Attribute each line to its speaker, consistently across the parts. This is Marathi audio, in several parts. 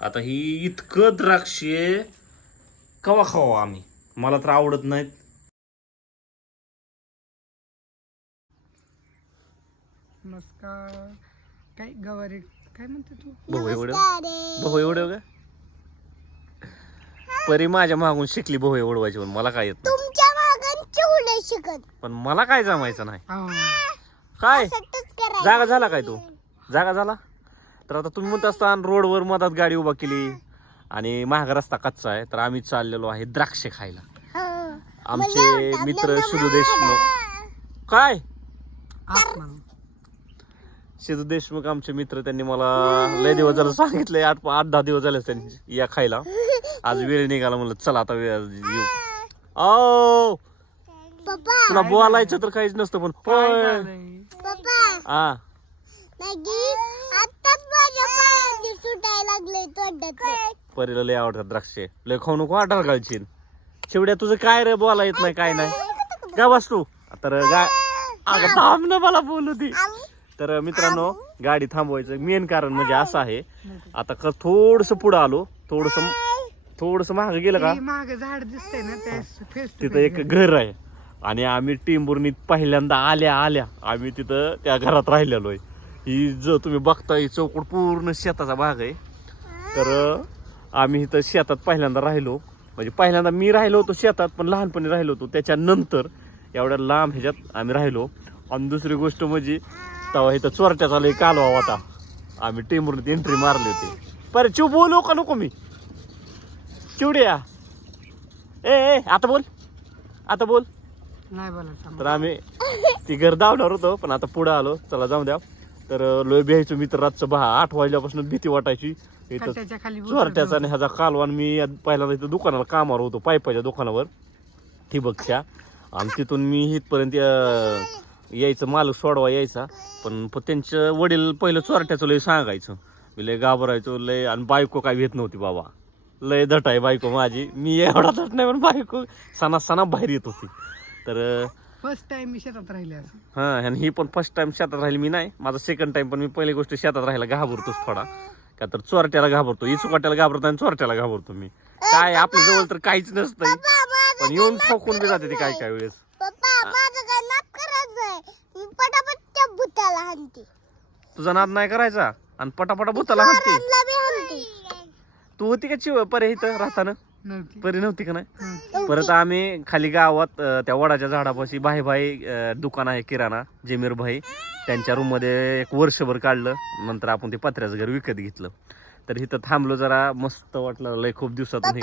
Speaker 1: आता ही इतकं द्राक्षे कवा खावा आम्ही? मला तर आवडत नाहीत.
Speaker 2: नमस्कार. काय गवारी काय म्हणते तू?
Speaker 1: भाऊ एवढं? भाऊ एवढं का? परी माझ्या मागून शिकली भाऊ एवढवायची पण मला काय येत नाही.
Speaker 3: तुमच्या मागं चिवडे शिकत.
Speaker 1: पण मला काय जमायचं नाही.
Speaker 2: हो.
Speaker 1: काय?
Speaker 3: करायचं.
Speaker 1: जागा झाला काय तू? जागा झाला? तर आता तुम्ही म्हणत असता रोडवर मधात गाडी उभा केली आणि महाग रस्ता कच्चा आहे तर आम्ही चाललेलो आहे द्राक्षे खायला.
Speaker 3: हं.
Speaker 1: आमचे मित्र शिदू देशमुख. काय? शिदू देशमुख आमचे मित्र त्यांनी मला लय दिवस झालं सांगितलंय आठ आठ दहा दिवस झाले त्यांनी या खायला. आज वेळ निघाला म्हणलं चला आता वेळ येऊ. ओ तुला बोलायचं तर काहीच नसतं पण हा
Speaker 3: मॅगी आताच माझ्या पायाने सुटायला लागले तोंडात
Speaker 1: परीला लय आवडतात द्राक्षे. लय खाऊ नको आठार घालशील शेवड्या तुझं काय रे बोला येत नाही काय नाही? का बस. तू तर गा अगं थांब ना मला बोलू दे. तर मित्रांनो गाडी थांबवायचं. मेन कारण म्हणजे असं आहे आता थोडस पुढं आलो. थोडस थोडस माग गेलं का?
Speaker 2: ते मागे झाड दिसतंय ना ते फेस
Speaker 1: तिथं एक घर आहे. आणि आम्ही टिंबुर्नीत पहिल्यांदा आल्या आल्या. आम्ही तिथं त्या घरात राहिलेलो आहे. ही जो तुम्ही बघता ही चौकट पूर्ण शेताचा भाग आहे. तर आम्ही इथं शेतात पहिल्यांदा राहिलो. म्हणजे पहिल्यांदा मी राहिलो होतो शेतात पण लहानपणी राहिलो होतो. त्याच्यानंतर एवढ्या लांब ह्याच्यात आम्ही राहिलो. आणि दुसरी गोष्ट म्हणजे तेव्हा इथं चोरट्याचा लय कालवा होता. आम्ही टेंबुर्नीत एंट्री मारली होती. बरं चिव बोलू का नको मी? चिवड्या ए ए आता बोल. आता बोल.
Speaker 2: नाही बोलायचं
Speaker 1: तर आम्ही ती घर धावणार होतो पण आता पुढे आलो. चला जाऊ द्या. तर लोय भ्यायचो मी तर रातचं बहा आठ वाजल्यापासून भीती वाटायची. इथं
Speaker 2: कट्ट्याच्या खाली
Speaker 1: चोरट्याचा आणि ह्याचा कालवान मी पहिल्यांदा इथं दुकानाला कामावर होतो पायपाच्या दुकानावर ठिबकच्या. आणि तिथून मी इथपर्यंत अं, यायचं मालक सोडवा यायचा. पण प- त्यांचं वडील पहिलं चोरट्याचं लय सांगायचं. मी लय घाबरायचो लय आणि बायको काय भेट नव्हती बाबा. लय दट आहे बायको माझी. मी एवढा दट नाही पण बायको सणा सणा बाहेर येत होती. तर अं,
Speaker 2: फर्स्ट टाइम मी शेतात राहिले असं.
Speaker 1: हा आणि ही पण फर्स्ट टाइम शेतात राहिली मी नाही. माझा सेकंड टाइम पण मी पहिली गोष्ट शेतात राहायला घाबरतोच थोडा. का तर चोरट्याला घाबरतो. इचुकाट्याला घाबरतो आणि चोरट्याला घाबरतो मी. काय आपल्या जवळ तर काहीच नसतंय. पण येऊन ठोकून बी जाते ती काय काय वेळेस.
Speaker 3: पप्पा माझं काय नाप करायचंय. मी पटापट त्या भूताला हाणते.
Speaker 1: तुझा नाद नाही करायचा? आणि पटापटा भूताला हाणते?
Speaker 3: हाणते.
Speaker 1: तू होती का चिव परे इथं राहताना? परी नव्हती का नाही. परत आम्ही खाली गावात त्या वडाच्या झाडापाशी भाई भाई दुकान आहे किराणा जेमीर भाई. त्यांच्या रूममध्ये एक वर्षभर काढलं नंतर आपण ते पत्र्याचं घर विकत घेतलं. तर इथं थांबलो जरा मस्त वाटलं लय खूप दिवसातून हे.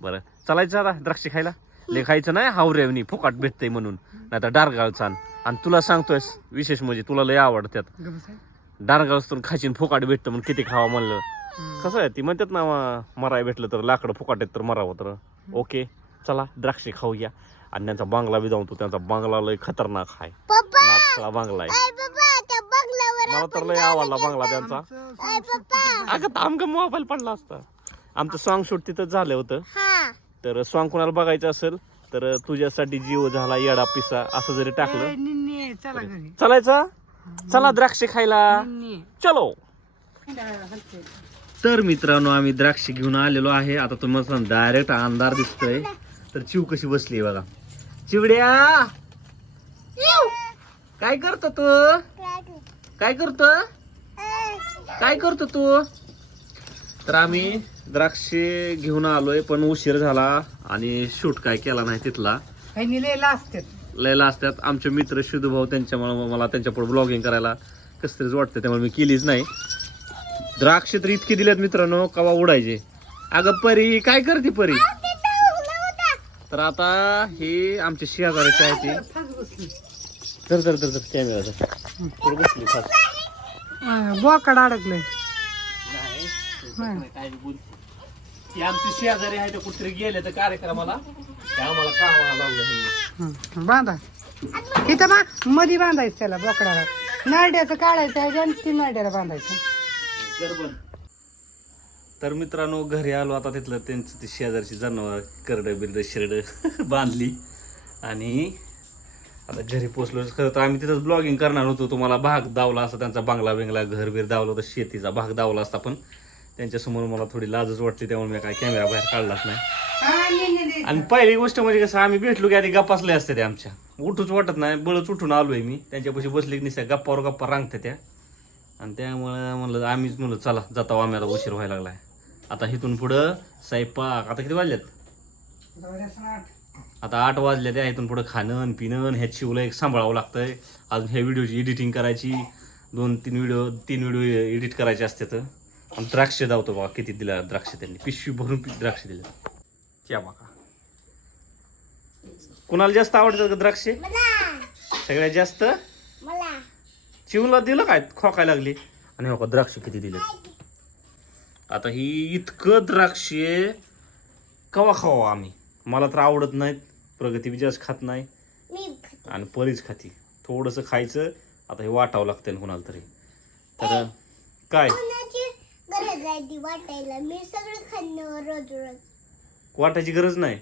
Speaker 1: बरं चालायचं आता द्राक्ष खायला? लय खायचं नाही हावरेवनी फुकाट भेटतंय म्हणून. नाही तर डारगाळचा आणि तुला सांगतोय विशेष म्हणजे तुला लय आवडतात. डारगाळसून खाचीन फुकाट भेटतं म्हणून किती खावा म्हणलं. कसं आहे ती म्हणतात ना मराय भेटलं तर लाकडं फुकाट आहेत तर मरावं तर. ओके चला द्राक्षे खाऊया. आणि त्यांचा बांगला बी जाऊन तो त्यांचा बांगला लय खतरनाक आहे. नाथळा बांगला आहे. मला तर लय आवडला बांगला त्यांचा. अगं आमका मोबाईल पडला असता. आमचं सॉंग शूट तिथं झालं होतं.
Speaker 3: हा.
Speaker 1: तर सॉंग कोणाला बघायचं असेल तर तुझ्यासाठी जीव झाला येडा पिसा असं जरी टाकलं.
Speaker 2: निन्नी चला घरी.
Speaker 1: चालायचं? चला द्राक्षे खायला. चलो. तर मित्रांनो आम्ही द्राक्ष घेऊन आलेलो आहे. आता तुम्हाला डायरेक्ट अंधार दिसतोय. तर चिव कशी बसली बघा. चिवड्या! काय करतो तू? काय करतो? काय करतो तू? तर आम्ही द्राक्षे घेऊन आलोय पण उशीर झाला आणि शूट काय केला नाही तिथला. लयला असतात आमचे मित्र शुद्धू भाऊ त्यांच्यामुळे मला त्यांच्यापुढे ब्लॉगिंग करायला कसं तरीच वाटतं त्यामुळे मी केलीच नाही. द्राक्ष तर इतके दिलेत मित्रांनो कवा उडायचे? अगं परी काय करते परी? तर आता हे आमचे शेजाऱ्याचे आहे ते धर धर धर कॅमेरा बसली खास
Speaker 2: बोकाड
Speaker 1: ती आमची शेजारी आहे ते कुठेतरी गेले तर कार्यक्रमाला. ते आम्हाला कामाला लावलं.
Speaker 2: हं, बांधा. इथं बा मधी बांधायचं त्याला बोकडाला. नारड्याचं काढायचं आहे आणि ती नारड्याला बांधायचं.
Speaker 1: तर मित्रांनो घरी आलो आता तिथलं. त्यांचं ती शेजारची जनावर करड बिरड शिरड बांधली. आणि आता घरी पोचलो. खरं तर आम्ही तिथंच ब्लॉगिंग करणार होतो. तुम्हाला भाग दावला असता त्यांचा बांगला बिंगला घर बीर दावलं होतं शेतीचा भाग दावला असता पण त्यांच्यासमोर मला थोडी लाजच वाटते त्यामुळे मी काय कॅमेरा बाहेर काढलाच नाही. आणि पहिली गोष्ट म्हणजे कसं आम्ही भेटलो की आधी गप्पासले असते त्या आमच्या. उठूच वाटत नाही बळच उठून आलोय मी. त्यांच्यापाशी बसले की निसत्या गप्पावर गप्पा रांगते त्या. आणि त्यामुळे म्हणलं आम्हीच म्हणलं चला जाता आम्ही आता उशीर व्हायला लागलाय. आता इथून पुढं स्वयंपाक आता किती वाजल्यात
Speaker 2: स्मार्ट.
Speaker 1: आता आठ वाजले त्या इथून पुढे खाणं पिणं ह्यात शिवलं एक सांभाळावं लागतंय. अजून ह्या व्हिडिओची एडिटिंग करायची. दोन तीन व्हिडिओ तीन व्हिडिओ एडिट करायचे असतात. आणि द्राक्ष धावतो बघा किती दिला द्राक्ष त्यांनी. पिशवी भरून द्राक्ष दिले. त्या बघा. कुणाला जास्त आवडतात का द्राक्ष? सगळ्यात जास्त? चिवला दिलं काय? खोकायला लागली. आणि हो का द्राक्ष किती दिले आता ही इतकं द्राक्षे कवा खावा आम्ही? मला तर आवडत नाहीत. प्रगती बी जास्त खात नाही. आणि परीच खाती. थोडंसं खायचं. आता हे वाटावं लागतं कुणाला तरी. तर काय?
Speaker 3: कोणाची गरज आहे ती वाटायला? मी सगळं खाणं रोज रोज.
Speaker 1: वाटायची गरज नाही.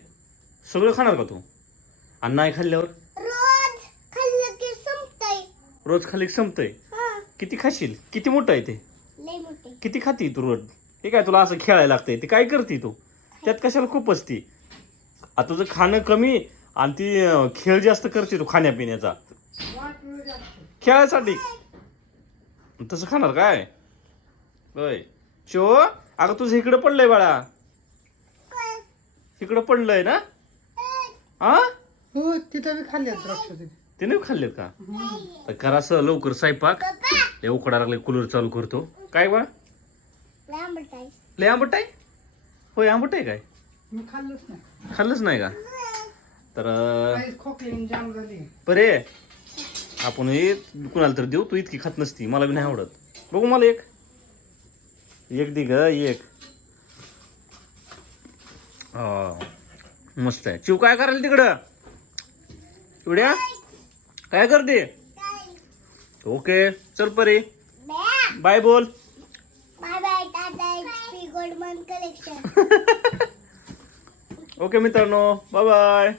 Speaker 1: सगळं खाणार का तू? आणि नाही खाल्ल्यावर
Speaker 3: रोज खाल्लं की संपतंय
Speaker 1: रोज खाली संपतंय.
Speaker 3: हा.
Speaker 1: किती खाशील? किती मोठं आहे ते?
Speaker 3: लय मोठे.
Speaker 1: किती खाती तू रोज? हे काय तुला असं खेळायला लागतंय? ते काय करते तू? त्यात कशाला खूप असती? आता तुझं खाणं कमी आणि ती अं, खेळ जास्त करते तू खाण्यापिण्याचा. खेळायसाठी. तसं खाणार काय? होय. शो अगं तुझं इकडं पडलंय बाळा. इकडं पडलंय ना? हा
Speaker 2: हो तिथं खाल्ले द्राक्ष तिथे.
Speaker 1: ते नाही खाल्लेत का? तर करा असं लवकर स्वयंपाक. लय उकडा लागले कूलर चालू करतो. काय बा
Speaker 3: लय आंबट आहे.
Speaker 1: लय आंबट आहे? होय आंबट आहे काय?
Speaker 2: मी खाल्लंच नाही.
Speaker 1: खाल्लंच नाही का? तर
Speaker 2: खोकली जाम झाली.
Speaker 1: बरे. आपण हे कुणाला तर देऊ तू इतकी खात नसती. मला बी नाही आवडत. बघू मला एक. एक दे ग एक. मस्त आहे. चिव काय करायला तिकडं? चिवड्या? काय करते? ओके चल परे. बाय बोल.
Speaker 3: Bye tata XP Goldman collection.
Speaker 1: Okay मित्रांनो बाय बाय.